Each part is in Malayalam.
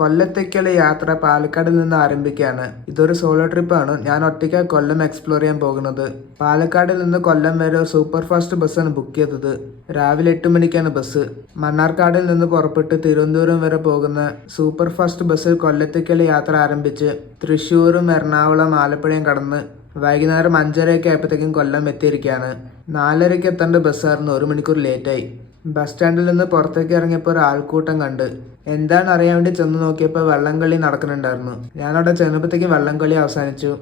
കൊല്ലത്തേക്കുള്ള യാത്ര പാലക്കാടിൽ നിന്ന് ആരംഭിക്കുകയാണ്. ഇതൊരു സോളോ ട്രിപ്പാണ്. ഞാൻ ഒറ്റയ്ക്ക് കൊല്ലം എക്സ്പ്ലോർ ചെയ്യാൻ പോകുന്നത്. പാലക്കാടിൽ നിന്ന് കൊല്ലം വരെ സൂപ്പർ ഫാസ്റ്റ് ബസ്സാണ് ബുക്ക് ചെയ്തത്. രാവിലെ 8 മണിക്കാണ് ബസ്. മണ്ണാർക്കാടിൽ നിന്ന് പുറപ്പെട്ട് തിരുവനന്തപുരം വരെ പോകുന്ന സൂപ്പർ ഫാസ്റ്റ് ബസ് കൊല്ലത്തേക്കുള്ള യാത്ര ആരംഭിച്ച് തൃശ്ശൂരും എറണാകുളം ആലപ്പുഴയും കടന്ന് വൈകുന്നേരം 5:30 ആയപ്പോഴത്തേക്കും കൊല്ലം എത്തിയിരിക്കുകയാണ്. 4:30 എത്തേണ്ട ബസ്സായിരുന്നു. 1 മണിക്കൂർ ലേറ്റായി. ബസ് സ്റ്റാൻഡിൽ നിന്ന് പുറത്തേക്ക് ഇറങ്ങിയപ്പോൾ ഒരു ആൾക്കൂട്ടം കണ്ട്. എന്താണ് അറിയാൻ വേണ്ടി ചെന്ന് നോക്കിയപ്പോൾ വള്ളംകളി നടക്കുന്നുണ്ടായിരുന്നു. ഞാനവിടെ ചെന്നപ്പോഴത്തേക്കും വള്ളംകളി അവസാനിച്ചു.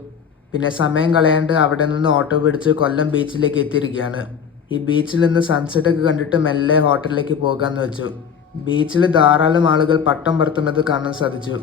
പിന്നെ സമയം കളയാണ്ട് അവിടെ നിന്ന് ഓട്ടോ പിടിച്ച് കൊല്ലം ബീച്ചിലേക്ക് എത്തിയിരിക്കുകയാണ്. ഈ ബീച്ചിൽ നിന്ന് സൺസെറ്റ് ഒക്കെ കണ്ടിട്ട് മെല്ലെ ഹോട്ടലിലേക്ക് പോകാമെന്ന് വെച്ചു. ബീച്ചിൽ ധാരാളം ആളുകൾ പട്ടം പറത്തുന്നത് കാണാൻ സാധിച്ചു.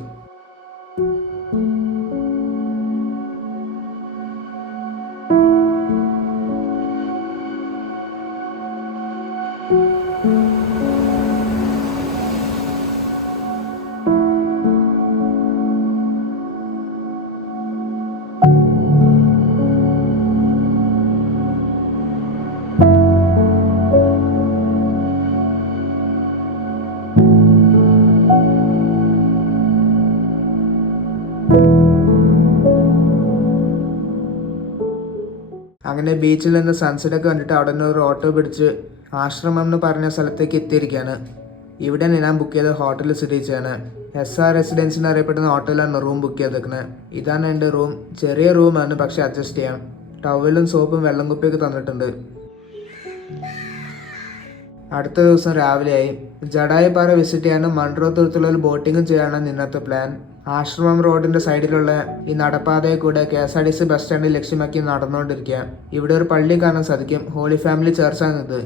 അങ്ങനെ ബീച്ചിൽ നിന്ന് സൺസെറ്റ് ഒക്കെ കണ്ടിട്ട് അവിടെ നിന്ന് ഒരു ഓട്ടോ പിടിച്ച് ആശ്രമം എന്ന് പറഞ്ഞ സ്ഥലത്തേക്ക് എത്തിയിരിക്കുകയാണ്. ഇവിടെ ഞാൻ ബുക്ക് ചെയ്ത ഹോട്ടൽ സ്ഥിതി ചെയ്യാണ്. SR റെസിഡൻസ് എന്ന് അറിയപ്പെടുന്ന ഹോട്ടലാണ് റൂം ബുക്ക് ചെയ്തേക്കുന്നത്. ഇതാണ് എൻ്റെ റൂം. ചെറിയ റൂമാണ്, പക്ഷെ അഡ്ജസ്റ്റ് ചെയ്യാം. ടവലും സോപ്പും വെള്ളം കുപ്പിയൊക്കെ തന്നിട്ടുണ്ട്. അടുത്ത ദിവസം രാവിലെയായി. ജടായിപ്പാറ വിസിറ്റ് ചെയ്യാനും മൺട്രോത്തുരുത്തുള്ള ബോട്ടിങ്ങും ചെയ്യാനാണ് ഇന്നത്തെ പ്ലാൻ. ആശ്രമം റോഡിന്റെ സൈഡിലുള്ള ഈ നടപ്പാതയെ കൂടെ KSRTC ബസ് സ്റ്റാൻഡിൽ ലക്ഷ്യമാക്കി നടന്നുകൊണ്ടിരിക്കുക. ഇവിടെ ഒരു പള്ളി കാണാൻ സാധിക്കും. ഹോളി ഫാമിലി ചർച്ചാണിത്.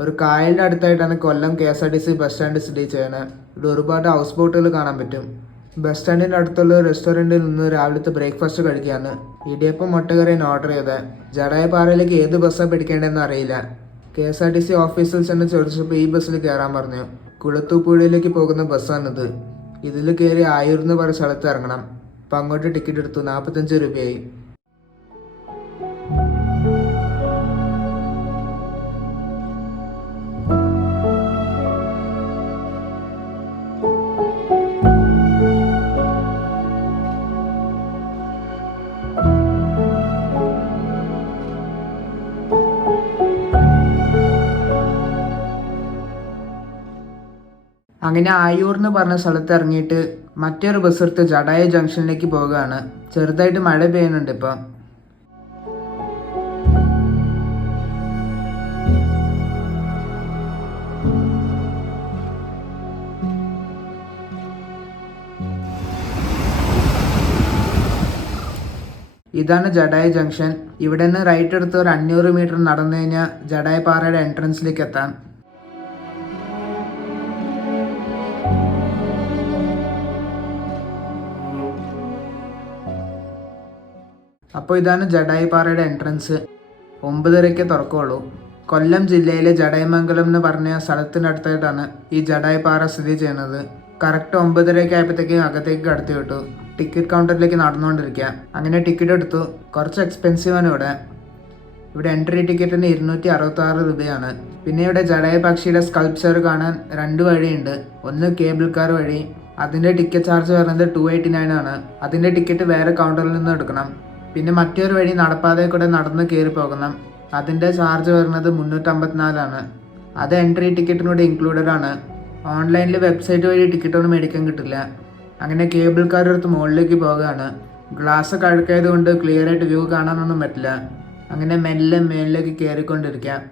ഒരു കായലിന്റെ അടുത്തായിട്ടാണ് കൊല്ലം KSRTC ബസ് സ്റ്റാൻഡ് സ്ഥിതി ചെയ്യുന്നത്. ഇവിടെ ഒരുപാട് ഹൗസ് ബോട്ടുകൾ കാണാൻ പറ്റും. ബസ് സ്റ്റാൻഡിന്റെ അടുത്തുള്ള റെസ്റ്റോറൻറ്റിൽ നിന്ന് രാവിലത്തെ ബ്രേക്ക്ഫാസ്റ്റ് കഴിക്കുകയാണ്. ഇടിയപ്പം മുട്ടക്കറിയാണ് ഓർഡർ ചെയ്തത്. ജടായിപ്പാറയിലേക്ക് ഏത് ബസ്സാണ് പിടിക്കേണ്ടതെന്ന് അറിയില്ല. KSRTC ഓഫീസിൽ ചെന്ന് ചോദിച്ചപ്പോൾ ഈ ബസ്സിൽ കയറാൻ പറഞ്ഞു. കുളത്തൂപ്പുഴയിലേക്ക് പോകുന്ന ബസ്സാണിത്. ഇതിൽ കയറി ആയൂർ എന്ന് പറഞ്ഞ സ്ഥലത്ത് ഇറങ്ങണം. അപ്പം അങ്ങോട്ട് ടിക്കറ്റ് എടുത്തു. 45 രൂപയായി. അങ്ങനെ ആയൂർ എന്ന് പറഞ്ഞ സ്ഥലത്ത് ഇറങ്ങിയിട്ട് മറ്റൊരു ബസ് എടുത്ത് ജടായ ജംഗ്ഷനിലേക്ക് പോകുകയാണ്. ചെറുതായിട്ട് മഴ പെയ്യുന്നുണ്ട് ഇപ്പം. ഇതാണ് ജടായ ജംഗ്ഷൻ. ഇവിടെ നിന്ന് റൈറ്റ് എടുത്ത് ഒരു 500 മീറ്റർ നടന്നു കഴിഞ്ഞാൽ ജടായപ്പാറയുടെ എൻട്രൻസിലേക്ക് എത്താം. അപ്പോൾ ഇതാണ് ജടായിപ്പാറയുടെ എൻട്രൻസ്. 9:30 തുറക്കുള്ളൂ. കൊല്ലം ജില്ലയിലെ ജടായിമംഗലം എന്ന് പറഞ്ഞ സ്ഥലത്തിൻ്റെ അടുത്തായിട്ടാണ് ഈ ജടായിപ്പാറ സ്ഥിതി ചെയ്യുന്നത്. കറക്റ്റ് 9:30 ആയപ്പോഴത്തേക്കും അകത്തേക്ക് കടത്തി വിട്ടു. ടിക്കറ്റ് കൗണ്ടറിലേക്ക് നടന്നുകൊണ്ടിരിക്കുക. അങ്ങനെ ടിക്കറ്റ് എടുത്തു. കുറച്ച് എക്സ്പെൻസീവാണ് ഇവിടെ. ഇവിടെ എൻട്രി ടിക്കറ്റിന് 266 രൂപയാണ്. പിന്നെ ഇവിടെ ജടായു പക്ഷിയുടെ സ്കൾപ്ചർ കാണാൻ 2 വഴിയുണ്ട്. ഒന്ന് കേബിൾ കാർ വഴി. അതിൻ്റെ ടിക്കറ്റ് ചാർജ് വരുന്നത് 289 ആണ്. അതിൻ്റെ ടിക്കറ്റ് വേറെ കൗണ്ടറിൽ നിന്ന് എടുക്കണം. പിന്നെ മറ്റൊരു വഴി നടപ്പാതയിൽ കൂടെ നടന്ന് കയറി പോകണം. അതിൻ്റെ ചാർജ് വരുന്നത് 354 ആണ്. അത് എൻട്രി ടിക്കറ്റിനൂടെ ഇൻക്ലൂഡഡ് ആണ്. ഓൺലൈനിൽ വെബ്സൈറ്റ് വഴി ടിക്കറ്റൊന്നും മേടിക്കാൻ കിട്ടില്ല. അങ്ങനെ കേബിൾ കാർ എടുത്ത് മുകളിലേക്ക് പോകുകയാണ്. ഗ്ലാസ് കഴുക്കായത് കൊണ്ട് ക്ലിയർ ആയിട്ട് വ്യൂ കാണാനൊന്നും പറ്റില്ല. അങ്ങനെ മെല്ലെ മേലിലേക്ക് കയറിക്കൊണ്ടിരിക്കാം.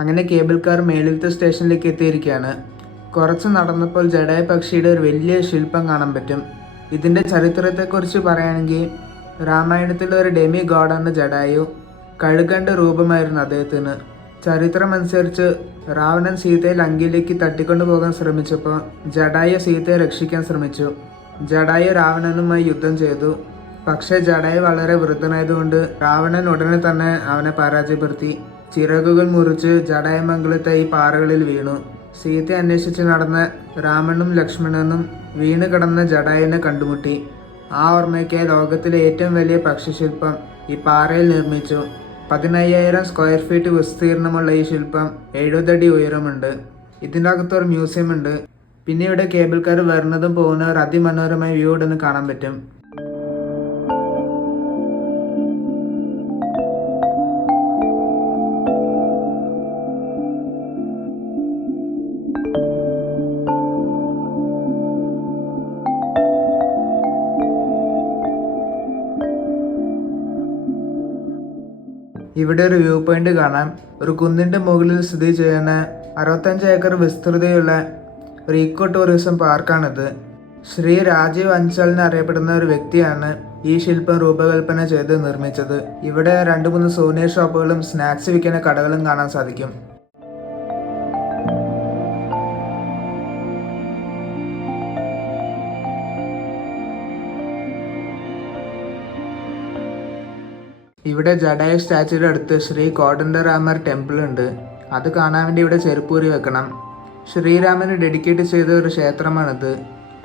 അങ്ങനെ കേബിൾ കാർ മേളിലത്തെ സ്റ്റേഷനിലേക്ക് എത്തിയിരിക്കുകയാണ്. കുറച്ച് നടന്നപ്പോൾ ജടായ പക്ഷിയുടെ ഒരു വലിയ ശില്പം കാണാൻ പറ്റും. ഇതിൻ്റെ ചരിത്രത്തെക്കുറിച്ച് പറയുകയാണെങ്കിൽ രാമായണത്തിലെ ഒരു ഡെമി ഗോഡാണ് ജടായു. കഴുകൻ്റെ രൂപമായിരുന്നു അദ്ദേഹത്തിന്. ചരിത്രമനുസരിച്ച് രാവണൻ സീതയെ ലങ്കയിലേക്ക് തട്ടിക്കൊണ്ടു പോകാൻ ശ്രമിച്ചപ്പോൾ ജടായു സീതയെ രക്ഷിക്കാൻ ശ്രമിച്ചു. ജടായു രാവണനുമായി യുദ്ധം ചെയ്തു. പക്ഷേ ജടായു വളരെ വൃദ്ധനായതുകൊണ്ട് രാവണൻ ഉടനെ തന്നെ അവനെ പരാജയപ്പെടുത്തി. ചിറകുകൾ മുറിച്ച് ജടായമംഗലത്തെ ഈ പാറകളിൽ വീണു. സീതയെ അന്വേഷിച്ച് നടന്ന രാമനും ലക്ഷ്മണനും വീണ് കിടന്ന ജടായുവിനെ കണ്ടുമുട്ടി. ആ ഓർമ്മയ്ക്കായി ലോകത്തിലെ ഏറ്റവും വലിയ പക്ഷിശില്പം ഈ പാറയിൽ നിർമ്മിച്ചു. 15,000 സ്ക്വയർ ഫീറ്റ് വിസ്തീർണമുള്ള ഈ ശില്പം 70 അടി ഉയരമുണ്ട്. ഇതിൻ്റെ അകത്തൊരു മ്യൂസിയം ഉണ്ട്. പിന്നെ ഇവിടെ കേബിൾ കാർ വരുന്നതും പോകുന്ന ഒരു അതിമനോഹരമായ വ്യൂ ഇവിടെ നിന്ന് കാണാൻ പറ്റും. ഇവിടെ ഒരു വ്യൂ പോയിന്റ് കാണാം. ഒരു കുന്നിൻ്റെ മുകളിൽ സ്ഥിതി ചെയ്യുന്ന 65 ഏക്കർ വിസ്തൃതിയുള്ള ഒരു ഇക്കോ ടൂറിസം പാർക്കാണിത്. ശ്രീ രാജീവ് അഞ്ചൽ എന്നറിയപ്പെടുന്ന ഒരു വ്യക്തിയാണ് ഈ ശില്പം രൂപകൽപ്പന ചെയ്ത് നിർമ്മിച്ചത്. ഇവിടെ 2-3 സോനിയർ ഷോപ്പുകളും സ്നാക്സ് വിൽക്കുന്ന കടകളും കാണാൻ സാധിക്കും. ഇവിടെ ജഡായു സ്റ്റാച്യൂയുടെ അടുത്ത് ശ്രീ കോദണ്ഡരാമർ ടെമ്പിൾ ഉണ്ട്. അത് കാണാൻ വേണ്ടി ഇവിടെ ചെരുപ്പൂരി വെക്കണം. ശ്രീരാമന് ഡെഡിക്കേറ്റ് ചെയ്ത ഒരു ക്ഷേത്രമാണിത്.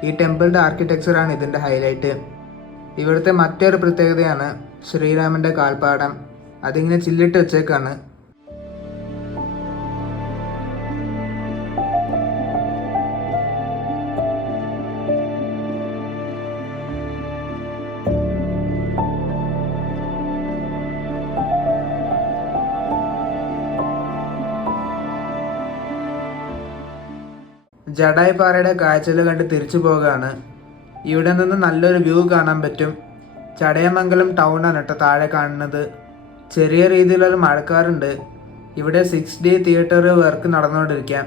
ഈ ടെമ്പിളിൻ്റെ ആർക്കിടെക്ചറാണ് ഇതിൻ്റെ ഹൈലൈറ്റ്. ഇവിടുത്തെ മറ്റൊരു പ്രത്യേകതയാണ് ശ്രീരാമൻ്റെ കാൽപ്പാടം. അതിങ്ങനെ ചില്ലിട്ട് വെച്ചേക്കാണ്. ജഡായു പാറയുടെ കാഴ്ചകൾ കണ്ട് തിരിച്ചു പോകുകയാണ്. ഇവിടെ നിന്ന് നല്ലൊരു വ്യൂ കാണാൻ പറ്റും. ചടയമംഗലം ടൗണാണ് കേട്ടോ താഴെ കാണുന്നത്. ചെറിയ രീതിയിലൊരു മഴക്കാറുണ്ട്. ഇവിടെ 6D തിയേറ്റർ വർക്ക് നടന്നുകൊണ്ടിരിക്കാം.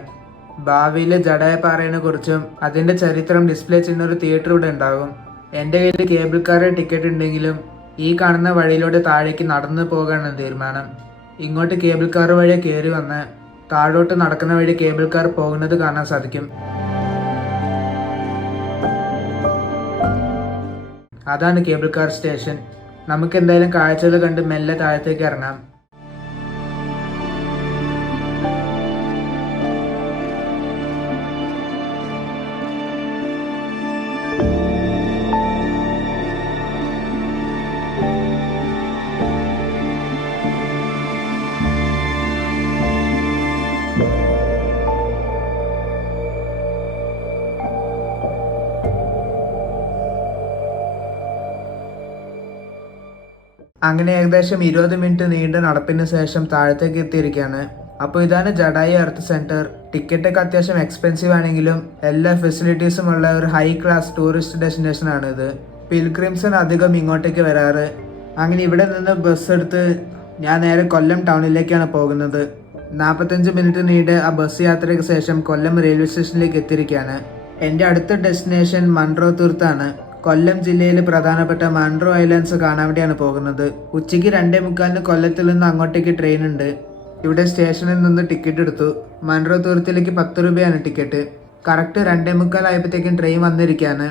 ഭാവിയിലെ ജഡായു പാറയെ കുറിച്ചും അതിൻ്റെ ചരിത്രം ഡിസ്പ്ലേ ചെയ്യുന്ന ഒരു തിയേറ്റർ ഇവിടെ ഉണ്ടാകും. എൻ്റെ കയ്യിൽ കേബിൾ കാറിൻ്റെ ടിക്കറ്റ് ഉണ്ടെങ്കിലും ഈ കാണുന്ന വഴിയിലൂടെ താഴേക്ക് നടന്നു പോകാനാണ് തീരുമാനം. ഇങ്ങോട്ട് കേബിൾ കാർ വഴി കയറി വന്ന് താഴോട്ട് നടക്കുന്ന വഴി കേബിൾ കാർ പോകുന്നത് കാണാൻ സാധിക്കും. അതാണ് കേബിൾ കാർ സ്റ്റേഷൻ. നമുക്ക് എന്തായാലും കാഴ്ചകൾ കണ്ട് മെല്ലെ താഴത്തേക്ക് ഇറങ്ങാം. അങ്ങനെ ഏകദേശം 20 മിനിറ്റ് നീണ്ട നടപ്പിന് ശേഷം താഴത്തേക്ക് എത്തിയിരിക്കുകയാണ്. അപ്പോൾ ഇതാണ് ജഡായു എർത്ത് സെൻറ്റർ. ടിക്കറ്റൊക്കെ അത്യാവശ്യം എക്സ്പെൻസീവ് ആണെങ്കിലും എല്ലാ ഫെസിലിറ്റീസും ഉള്ള ഒരു ഹൈ ക്ലാസ് ടൂറിസ്റ്റ് ഡെസ്റ്റിനേഷൻ ആണിത്. പിൽഗ്രിംസാണ് അധികം ഇങ്ങോട്ടേക്ക് വരാറ്. അങ്ങനെ ഇവിടെ നിന്ന് ബസ് എടുത്ത് ഞാൻ നേരെ കൊല്ലം ടൗണിലേക്കാണ് പോകുന്നത്. 45 മിനിറ്റ് നീണ്ട ആ ബസ് യാത്രയ്ക്ക് ശേഷം കൊല്ലം റെയിൽവേ സ്റ്റേഷനിലേക്ക് എത്തിയിരിക്കുകയാണ്. എൻ്റെ അടുത്ത ഡെസ്റ്റിനേഷൻ മൺട്രോ തുർത്താണ്. കൊല്ലം ജില്ലയിലെ പ്രധാനപ്പെട്ട മൺട്രോ ഐലൻഡ്സ് കാണാൻ വേണ്ടിയാണ് പോകുന്നത്. ഉച്ചയ്ക്ക് 2:45 കൊല്ലത്തിൽ നിന്ന് അങ്ങോട്ടേക്ക് ട്രെയിൻ ഉണ്ട്. ഇവിടെ സ്റ്റേഷനിൽ നിന്ന് ടിക്കറ്റ് എടുത്തു. മൺട്രോ തുരത്തിലേക്ക് 10 രൂപയാണ് ടിക്കറ്റ്. കറക്റ്റ് 2:45 ആയപ്പോഴത്തേക്കും ട്രെയിൻ വന്നിരിക്കുകയാണ്.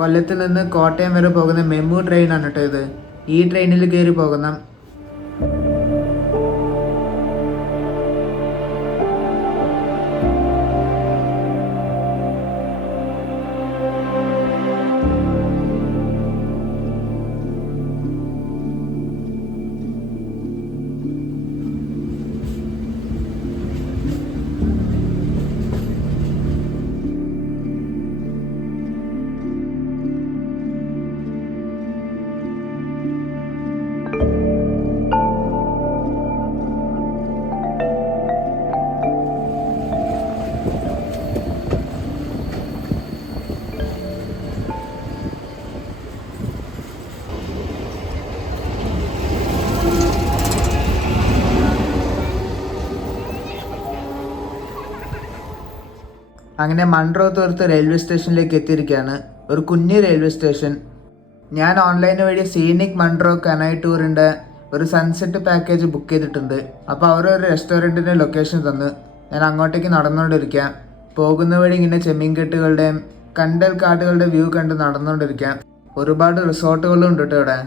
കൊല്ലത്തിൽ നിന്ന് കോട്ടയം വരെ പോകുന്ന മെമു ട്രെയിനാണ് കേട്ടോ ഇത്. ഈ ട്രെയിനിൽ കയറി പോകുന്ന അങ്ങനെ മൺട്രോ തുരത്ത് റെയിൽവേ സ്റ്റേഷനിലേക്ക് എത്തിയിരിക്കുകയാണ്. ഒരു കുഞ്ഞ് റെയിൽവേ സ്റ്റേഷൻ. ഞാൻ ഓൺലൈൻ വഴി സീനിക് മൺട്രോ കനായ് ടൂറിൻ്റെ ഒരു സൺസെറ്റ് പാക്കേജ് ബുക്ക് ചെയ്തിട്ടുണ്ട്. അപ്പോൾ അവരൊരു റെസ്റ്റോറൻറ്റിൻ്റെ ലൊക്കേഷൻ തന്ന് ഞാൻ അങ്ങോട്ടേക്ക് നടന്നുകൊണ്ടിരിക്കാം. പോകുന്ന വഴി ഇങ്ങനെ ചെമ്മീൻകെട്ടുകളുടെയും കണ്ടൽ കാടുകളുടെ വ്യൂ കണ്ട് നടന്നുകൊണ്ടിരിക്കാം. ഒരുപാട് റിസോർട്ടുകളും ഉണ്ട് കേട്ടോ ഇവിടെ.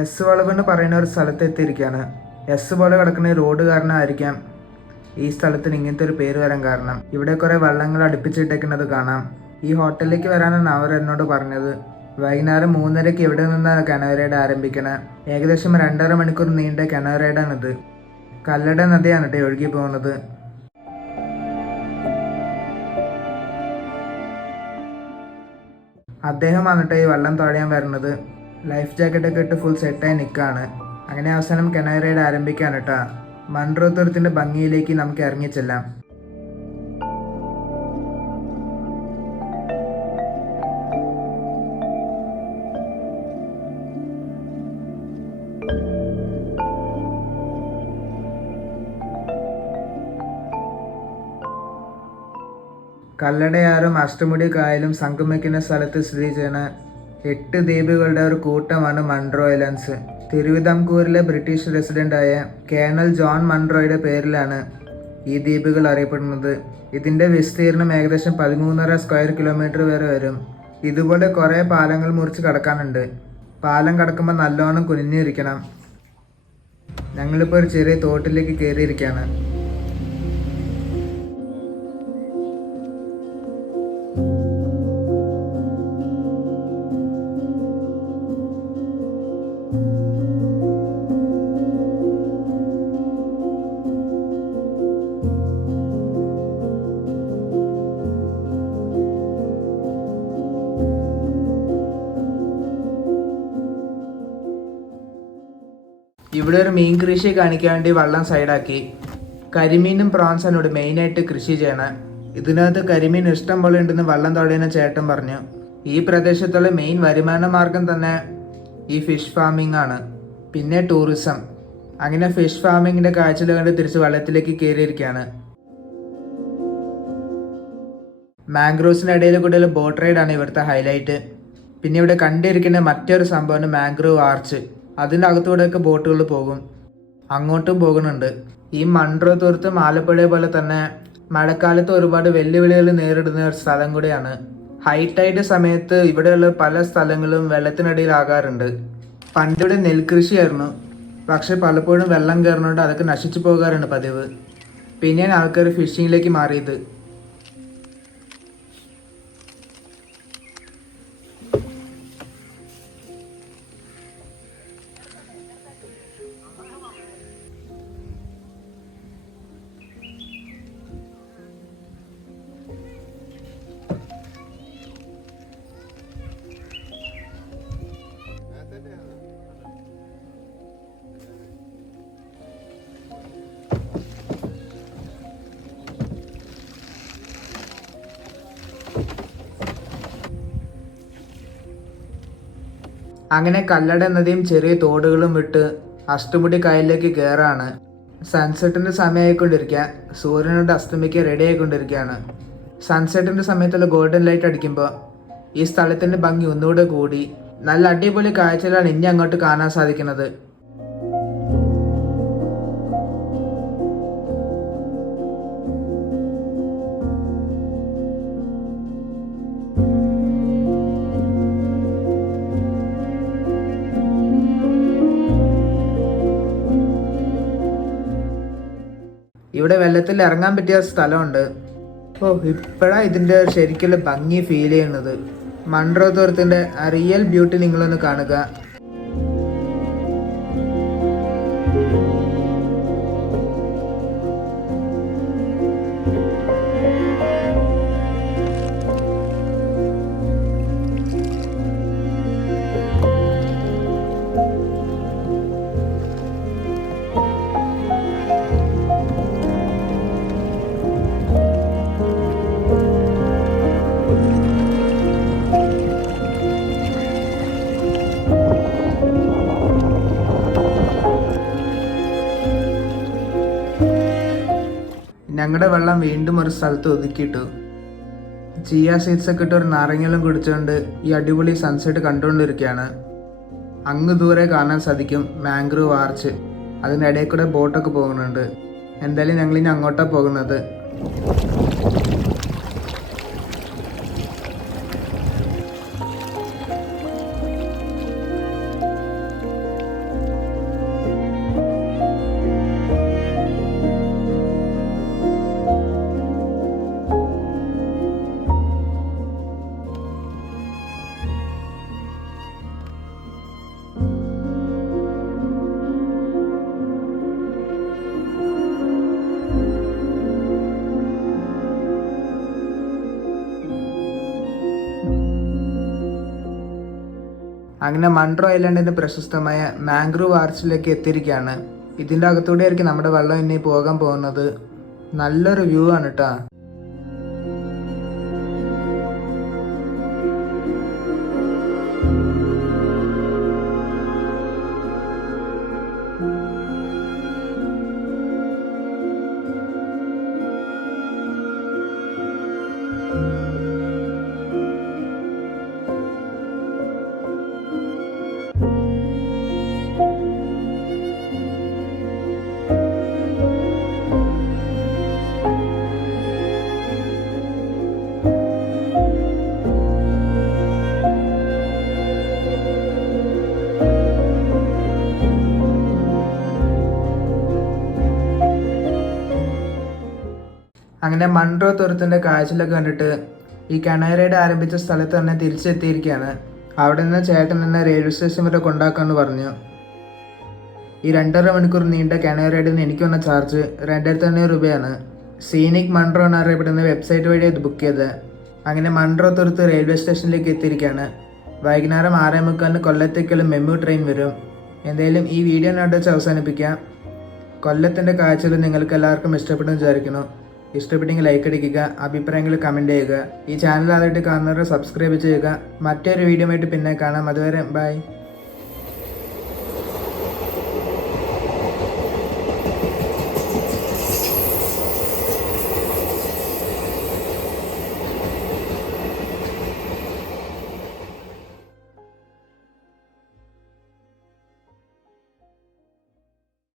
എസ് വളവ് എന്ന് പറയുന്ന ഒരു സ്ഥലത്ത് എത്തിയിരിക്കുകയാണ്. എസ് പോലെ കിടക്കുന്ന ഈ റോഡ് കാരണമായിരിക്കാം ഈ സ്ഥലത്തിന് ഇങ്ങനത്തെ ഒരു പേര് വരാൻ കാരണം. ഇവിടെ കുറേ വള്ളങ്ങൾ അടുപ്പിച്ചിട്ടേക്കുന്നത് കാണാം. ഈ ഹോട്ടലിലേക്ക് വരാനാണ് അവർ എന്നോട് പറഞ്ഞത്. വൈകുന്നേരം 3:30 ഇവിടെ നിന്നാണ് കനോയ് റൈഡ് ആരംഭിക്കണത്. ഏകദേശം 2.5 മണിക്കൂർ നീണ്ട കനോയ് റൈഡാണിത്. കല്ലട നദിയാണ് കേട്ടോ ഒഴുകി പോകുന്നത്. അദ്ദേഹമാണ് കേട്ടോ ഈ വള്ളം താഴാൻ വരുന്നത്. ലൈഫ് ജാക്കറ്റൊക്കെ ഇട്ട് ഫുൾ സെറ്റായി നിൽക്കുകയാണ്. അങ്ങനെ അവസാനം കനോയ് റൈഡ് ആരംഭിക്കുകയാണ് കേട്ടോ. മൺട്രോ തുരുത്തിൻ്റെ ഭംഗിയിലേക്ക് നമുക്ക് ഇറങ്ങിച്ചെല്ലാം. കല്ലടയാറും അഷ്ടമുടി കായലും സംഗമിക്കുന്ന സ്ഥലത്ത് സ്ഥിതി ചെയ്യുന്ന 8 ദ്വീപുകളുടെ ഒരു കൂട്ടമാണ് മൺട്രോ ഐലൻഡ്സ്. തിരുവിതാംകൂറിലെ ബ്രിട്ടീഷ് റെസിഡൻ്റായ കേണൽ ജോൺ മൺട്രോയുടെ പേരിലാണ് ഈ ദ്വീപുകൾ അറിയപ്പെടുന്നത്. ഇതിൻ്റെ വിസ്തീർണം ഏകദേശം 13.5 സ്ക്വയർ കിലോമീറ്റർ വരെ വരും. ഇതുപോലെ കുറേ പാലങ്ങൾ മുറിച്ച് കടക്കാനുണ്ട്. പാലം കടക്കുമ്പോൾ നല്ലോണം കുനിഞ്ഞിരിക്കണം. ഞങ്ങളിപ്പോൾ ഒരു ചെറിയ തോട്ടിലേക്ക് കയറിയിരിക്കുകയാണ്. ഇവിടെ ഒരു മീൻ കൃഷി കാണിക്കാൻ വേണ്ടി വെള്ളം സൈഡാക്കി. കരിമീനും പ്രോൺസാണ് ഇവിടെ മെയിനായിട്ട് കൃഷി ചെയ്യണം. ഇതിനകത്ത് കരിമീൻ ഇഷ്ടം പോലെ ഉണ്ടെന്ന് വെള്ളം തൊടയുന്ന ചേട്ടൻ പറഞ്ഞു. ഈ പ്രദേശത്തുള്ള മെയിൻ വരുമാന മാർഗം തന്നെ ഈ ഫിഷ് ഫാമിംഗ് ആണ്, പിന്നെ ടൂറിസം. അങ്ങനെ ഫിഷ് ഫാമിങ്ങിൻ്റെ കാഴ്ചകൾ കണ്ട് തിരിച്ച് വെള്ളത്തിലേക്ക് കയറിയിരിക്കുകയാണ്. മാംഗ്രോവ്സിനിടയിൽ കൂടുതൽ ബോട്ട് റൈഡാണ് ഇവിടുത്തെ ഹൈലൈറ്റ്. പിന്നെ ഇവിടെ കണ്ടിരിക്കുന്ന മറ്റൊരു സംഭവമാണ് മാംഗ്രോവ് ആർച്ച്. അതിൻ്റെ അകത്തൂടെയൊക്കെ ബോട്ടുകൾ പോകും. അങ്ങോട്ടും പോകുന്നുണ്ട്. ഈ മൺട്രോ തുരുത്തും ആലപ്പുഴ പോലെ തന്നെ മഴക്കാലത്ത് ഒരുപാട് വെല്ലുവിളികൾ നേരിടുന്ന ഒരു സ്ഥലം കൂടിയാണ്. ഹൈ ടൈഡ് സമയത്ത് ഇവിടെയുള്ള പല സ്ഥലങ്ങളും വെള്ളത്തിനടിയിലാകാറുണ്ട്. പണ്ടിവിടെ നെൽകൃഷിയായിരുന്നു, പക്ഷെ പലപ്പോഴും വെള്ളം കയറുന്നതുകൊണ്ട് അതൊക്കെ നശിച്ചു പോകാറുണ്ട് പതിവ്. പിന്നെയാണ് ആൾക്കാർ ഫിഷിങ്ങിലേക്ക് മാറിയത്. അങ്ങനെ കല്ലട നദിയും ചെറിയ തോടുകളും വിട്ട് അഷ്ടമുടി കായലിലേക്ക് കയറാണ്. സൺസെറ്റിൻ്റെ സമയമായിക്കൊണ്ടിരിക്കുക. സൂര്യനോട് അസ്തമിക്കാൻ റെഡി ആയിക്കൊണ്ടിരിക്കുകയാണ്. സൺസെറ്റിൻ്റെ സമയത്തുള്ള ഗോൾഡൻ ലൈറ്റ് അടിക്കുമ്പോൾ ഈ സ്ഥലത്തിൻ്റെ ഭംഗി ഒന്നുകൂടെ കൂടി. നല്ല അടിപൊളി കാഴ്ചകളാണ് ഇനി അങ്ങോട്ട് കാണാൻ സാധിക്കുന്നത്. ഇവിടെ വെള്ളത്തിൽ ഇറങ്ങാൻ പറ്റിയ സ്ഥലമുണ്ട്. ഇപ്പോഴാണ് ഇതിൻ്റെ ശരിക്കുള്ള ഭംഗി ഫീൽ ചെയ്യുന്നത്. മൺട്രോ തുരുത്തിൻ്റെ റിയൽ ബ്യൂട്ടി നിങ്ങളൊന്ന് കാണുക. ഞങ്ങളുടെ വെള്ളം വീണ്ടും ഒരു സ്ഥലത്ത് ഒതുക്കിയിട്ടു. ചിയ സീഡ്സ് ഒക്കെ ഇട്ട് ഒരു നാരങ്ങലും കുടിച്ചുകൊണ്ട് ഈ അടിപൊളി സൺസെറ്റ് കണ്ടുകൊണ്ടിരിക്കുകയാണ്. അങ്ങ് ദൂരെ കാണാൻ സാധിക്കും മാംഗ്രൂവ് ആർച്ച്. അതിൻ്റെ ഇടയിൽ കൂടെ ബോട്ടൊക്കെ പോകുന്നുണ്ട്. എന്തായാലും ഞങ്ങളിനി അങ്ങോട്ടാണ് പോകുന്നത്. അങ്ങനെ മൺട്രോ ഐലൻഡിൻ്റെ പ്രശസ്തമായ മാംഗ്രൂവ് ആർച്ചിലേക്ക് എത്തിയിരിക്കുകയാണ്. ഇതിൻ്റെ അകത്തൂടെ ആയിരിക്കും നമ്മുടെ വെള്ളം ഇനി പോകാൻ പോകുന്നത്. നല്ലൊരു വ്യൂ ആണ് കേട്ടോ. അങ്ങനെ മൺട്രോ തുരുത്തിൻ്റെ കാഴ്ചകളൊക്കെ കണ്ടിട്ട് ഈ കനോയ് റൈഡ് ആരംഭിച്ച സ്ഥലത്ത് തന്നെ തിരിച്ചെത്തിയിരിക്കുകയാണ്. അവിടെ നിന്ന് ചേട്ടൻ എന്നെ റെയിൽവേ സ്റ്റേഷൻ വരെ കൊണ്ടാക്കാമെന്ന് പറഞ്ഞു. ഈ 2.5 മണിക്കൂർ നീണ്ട കനോയ് റൈഡിന് എനിക്ക് വന്ന ചാർജ് 2500 രൂപയാണ്. സീനിക് മൺട്രോ എന്നറിയപ്പെടുന്ന വെബ്സൈറ്റ് വഴി ഇത് ബുക്ക് ചെയ്ത്. അങ്ങനെ മൺട്രോ തുരുത്ത് റെയിൽവേ സ്റ്റേഷനിലേക്ക് എത്തിയിരിക്കുകയാണ്. വൈകുന്നേരം 6:45 കൊല്ലത്തേക്കുള്ള മെമു ട്രെയിൻ വരും. എന്തായാലും ഈ വീഡിയോ ഞാൻ വെച്ച് അവസാനിപ്പിക്കാം. കൊല്ലത്തിൻ്റെ കാഴ്ചകൾ നിങ്ങൾക്ക് എല്ലാവർക്കും ഇഷ്ടപ്പെടുമെന്ന് വിചാരിക്കുന്നു. ഇഷ്ടപ്പെട്ടെങ്കിൽ ലൈക്ക് അടിക്കുക, അഭിപ്രായങ്ങൾ കമൻറ്റ് ചെയ്യുക. ഈ ചാനൽ ആദ്യമായിട്ട് കാണുന്നവരെ സബ്സ്ക്രൈബ് ചെയ്യുക. മറ്റൊരു വീഡിയോ ആയിട്ട് പിന്നെ കാണാം. അതുവരെ ബൈ.